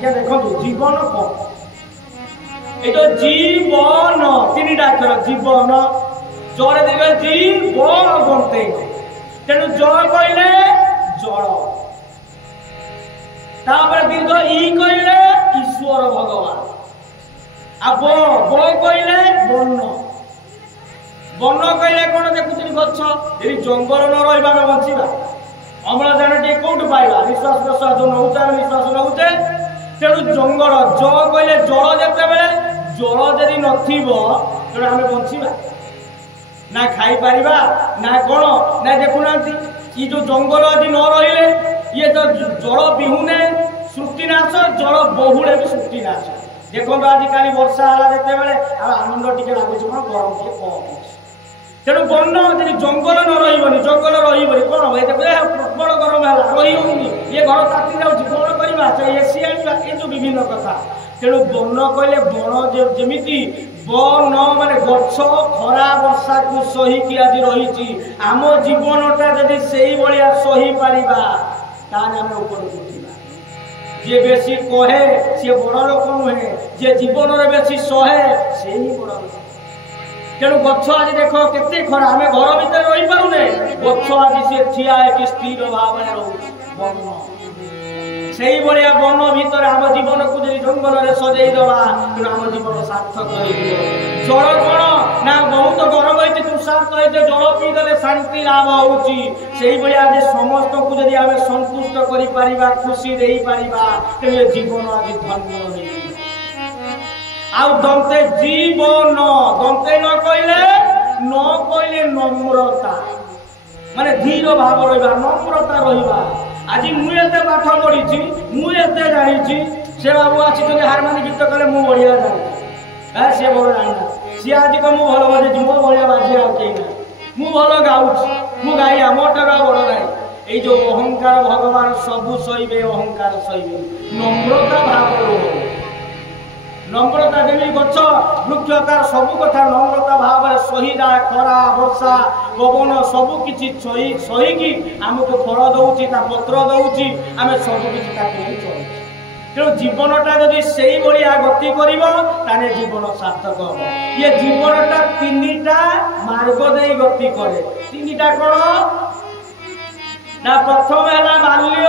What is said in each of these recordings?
आज्ञा देखो जीवन कौन ये तो जीवन तीन अक्षर जीवन जड़े देखो जीवन बनते तेणु जल कहले जल तापर दीर्घ ई कहले ईश्वर भगवान आ ब कहले बन्न बन्न कहले कौन देखुन गछ ये जंगल न रहा बचा अम्लजान टे कौट पाइबा निश्वास प्रश्वास जो नौचे निश्वास नौचे तेणु जंगल ज कहले जल जिते बेले जल जदि नथिबो तेणु आम बचा ना खाई पारिबा ना कौन ना देखुना ये जो जंगल यदि न रहिले ये तो जल बिहुने सृष्टिनाश जल बहुले भी सृष्टिनाश देखो आजिकल वर्षा है जिते आनंद टी लगुच कौन गरम टे कम तेणु बन यदि जंगल न रही जंगल रही कौन हम प्रबल गरम है रही होनी ये घर ताती जाऊँगी कौन करवा एसी आना ये जो विभिन्न कथा तेणु बन कहले बन जमी बन माने गछ खरा वर्षा को सहीकि आज रही आम जीवनटा जदि से भाया सही पारिबा ताने आम ऊपर उठिबा जे बेसी कहे सी बड़ लोक नुहे जे जीवन में बेसी सहे से ही बड़ लोक तेणु गछ आज देख केते खरा आम घर भीतर रही पारुने गछ आज सी ठिया है स्थिर भाव में रोच से भाया बन भीतर आम जीवन को जब जंगल में सजेदवा तेणु आम जीवन सार्थक जल कौन ना बहुत गरम होती तुषार्थ होते जल पीदे शांति लाभ होती आज समस्त को जब आम संतुष्ट कर खुशी दे पार जीवन आज धन्य दंते जीवन दंते न कहले नम्रता माने धीर भाव रहा नम्रता रहा आज मुझे पाठ पढ़ी मुझे जानी से बाबू आसी हारमोनी गीत कले मु बढ़िया जानी सी बड़ जाना सी आज को मुझे भल बजे मो भाया बाजी आई मु भल गाँच मु गाइया मोटा गा बड़ गाई ये जो अहंकार भगवान सबू सहे अहंकार सहे नम्रता भाव नम्रता जमी गछ वृक्ष तार सबू कथा नम्रता भाव में सही जाए खरा वर्षा पवन सबू किछि सहीकि आमको फल दौची पत्र दौची आम सबकि चलु तेणु जीवनटा जदि से भाया गति कर जीवन सार्थक हम ये जीवनटा तीनटा मार्ग दे गति करे तीनटा कौन ना प्रथम है बाल्य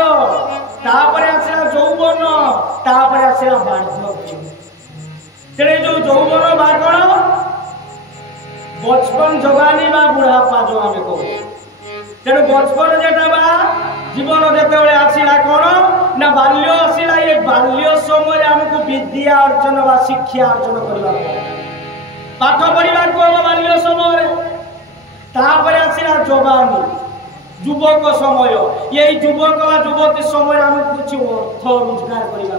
तापर आसला यौवन तापर आसला वार्धक्य तेरे जो यौवन बा कौन बचपन जवानी बा बुढ़ापा जो आम कह तेणु बचपन जेटा बा जीवन जिते आसला कौन ना बाल्य आसला ये बाल्य समय आमको विद्या अर्जन बा शिक्षा अर्जन करवा पाठ पढ़ा को बाल्य समय तापर आसला जवानी युवक समय यही युवक युवती समय आम कुछ अर्थ रोजगार करने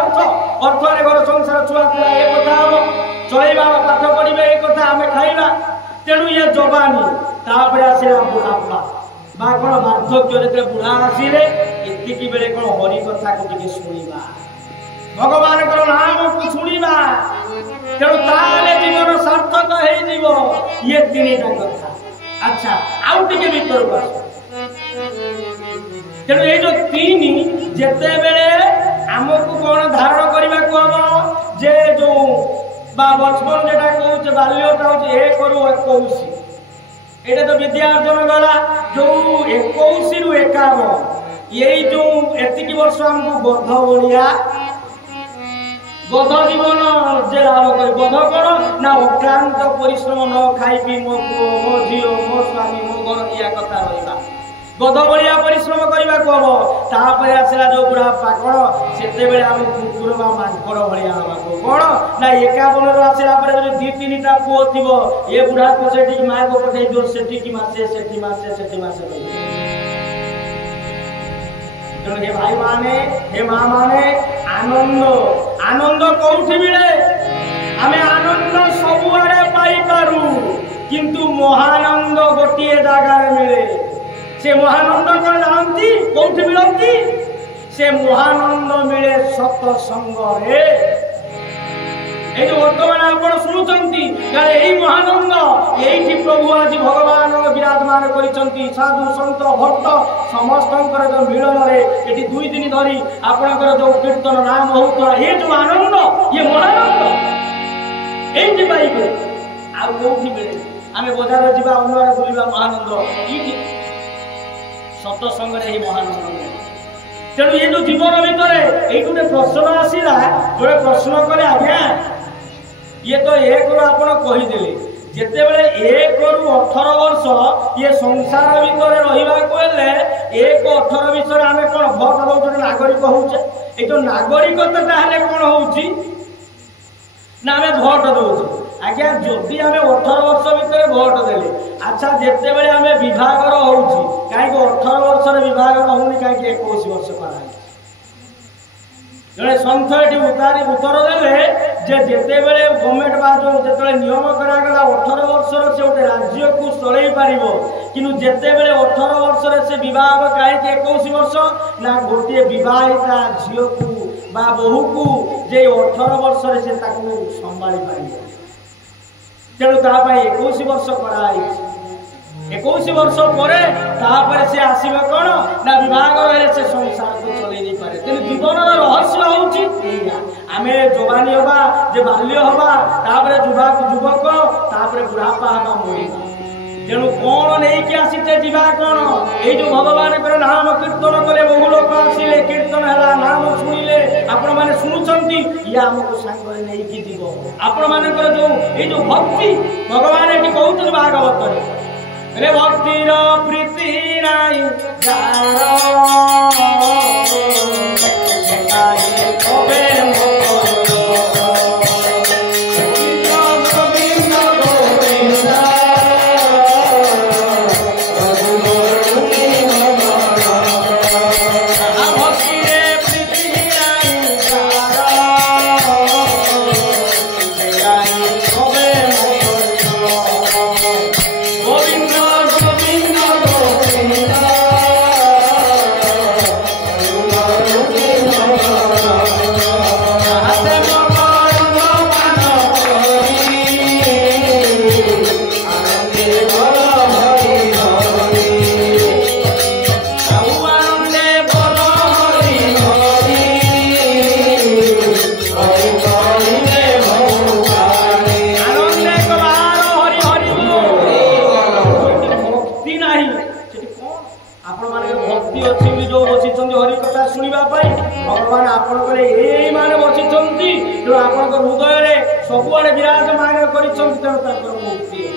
अर्थ अर्थ घर संसार छुआ पिला ये कथा हम चलवा पाठ पढ़े ये कथा आम खाइबा तेणु ये जवानी तापर आसला बुढ़ापा बा कौन वार्धक्य जो बुढ़ा आसिले एति बेले कौन हरि कथा को टिके शुणा भगवान नाम को शुणा तेणु ताले जीवन सार्थक हो ये तीनटा कथा अच्छा आउ टिके भीतर को आस तेणु ये जो तीन जिते बेले आमको कौन धारण करने को हम जे जो बचपन जेटा कहूँ बाल्यटा हूँ 1 ରୁ 21 ये तो विद्या अर्जन गला जो 21 ରୁ 51 यही जो एतिक वर्ष आमको बध भाया बध जीवन जे लाभ कर बध कौन ना अक्लांत परिश्रम न खाई पी मो पुओ मो झी मो स्वामी मो घर या कथा रहा बध भाया परिश्रम करने को हम तापर आसला जो बुढ़ापा कौन से आम कुकुर बा मांकड़ भाया हवा कौन ना 51 आसला जो 2-3टा पुओ थी ये बुढ़ा को से माँ को पठे दो से मासे हे भाई माने हे माँ माने आनंद आनंद कौटी मिले आम आनंद सबुआड़े पाई पारू किंतु महानंद गोटे जगार मिले से महानंद कौन जानती कौटी मिलती से महानंद मिले सत्संग এই যে বর্তমানে আপনারা শুনুଛନ୍ତି কারণ এই মহানন্দ এইটি প্রভু আজ ভগবান বিরাজমান করিছন্তি সাধু সন্ত ভক্ত ସମସ୍ତଙ୍କର ଯୋଉ ମିଳନରେ ଏଠି 2 ଦିନ ଧରି ଆପଣଙ୍କର ଯୋଉ କୀର୍ତ୍ତନ ନାମ ହଉଥିଲା ଏ ଯୋଉ ଆନନ୍ଦ ଇଏ ମହାନନ୍ଦ ଏଇଠି ପାଇବେ ଆଉ କୋଉଠି ମିଳେ ଆମେ ବଜାର ଯିବା ଅନ୍ୟରେ ବୁଲିବା ମହାନନ୍ଦ ଏଇଠି ସତସଙ୍ଗରେ ଏହି ମହାନନ୍ଦ ତେଣୁ ଏ ଯୋଉ ଜୀବନ ଭିତରେ ଏଇଠି ଗୋଟେ ପ୍ରଶ୍ନ ଆସିଲା ଯୋଉ ପ୍ରଶ୍ନ କଲେ ଆଜ୍ଞା ଇଏ ତ ଏକରୁ ଆପଣ କହିଦେଲେ ଯେତେବେଳେ 1 ରୁ 18 ବର୍ଷ ଇଏ ସଂସାର ଭିତରେ ରହିବାକୁ ହେଲେ 1-18 ବିଷୟରେ ଆମେ କଣ ଭୋଟ ଦଉଛୁ ନାଗରିକ ହଉଛେ ଏଇ ଯୋଉ ନାଗରିକତା ତାହେଲେ କଣ ହଉଛି ନା ଆମେ ଭୋଟ ଦଉଛୁ ଆଜ୍ଞା ଯଦି ଆମେ 18 ବର୍ଷ ଭିତରେ ଭୋଟ ଦେଲେ ଆଚ୍ଛା ଯେତେବେଳେ ଆମେ ବିଭାଘର ହଉଛି କାହିଁକି 18 ବର୍ଷରେ ବିଭାଘର ହଉନି କାହିଁକି 21 ବର୍ଷ କରାହେଇଛି ଜଣେ ସନ୍ଥ ଏଠି ଉତ୍ତର ଦେଲେ ଯେ ଯେତେବେଳେ ଗଭର୍ଣ୍ଣମେଣ୍ଟ ବା ଯେତେବେଳେ ନିୟମ କରାଗଲା 18 ବର୍ଷର ସେ ଗୋଟେ ରାଜ୍ୟକୁ ଚଳେଇ ପାରିବ କିନ୍ତୁ ଯେତେବେଳେ 18 ବର୍ଷରେ ସେ ବିବାହ କାହିଁକି 21 ବର୍ଷ ନା ଗୋଟିଏ ବିବାହିତା ଝିଅକୁ ବା ବୋହୂକୁ ଯେ 18 ବର୍ଷରେ ସେ ତାକୁ ସମ୍ଭାଳି ପାରିବ ତେଣୁ ତା ପାଇଁ 21 ବର୍ଷ କରାଯାଇଛି 21 ବର୍ଷ ପରେ ତାପରେ ସେ ଆସିବ କଣ ନା ବିବାହର ହେଲେ ସେ ସଂସାରକୁ ଚଳେଇ ନେଇ ପାରେ ତେଣୁ ଜୀବନର ରହସ୍ୟ ହଉଛି ଏଇଆ ଆମେ ଯବାନୀ ହବା ଯେ ବାଲ୍ୟ ହବା ତାପରେ ଯୁବକ ତାପରେ ବୁଢାପା ହବା ମରିବା ତେଣୁ କଣ ନେଇକି ଆସିଛେ ଯିବା କଣ ଏଇ ଯୋଉ ଭଗବାନଙ୍କର ନାମ କୀର୍ତ୍ତନ କଲେ ବହୁ ଲୋକ ଆସିଲେ କୀର୍ତ୍ତନ ହେଲା ନାମ ଶୁଣିଲେ ଆପଣ ମାନେ ଶୁଣୁଛନ୍ତି ଇଏ ଆମକୁ ସାଙ୍ଗରେ ନେଇକି ଯିବ ଆପଣ ମାନଙ୍କର ଯୋଉ ଏଇ ଯୋଉ ଭକ୍ତି ଭଗବାନ ଏଠି କହୁଛନ୍ତି ଭାଗବତରେ रे भक्तिर प्रीति नाई भगवान आपणकर एई माने बसिछंती जो आपणकर हृदय रे सबुआडे विराजमान करिछंती तेणु ताकर मुक्ति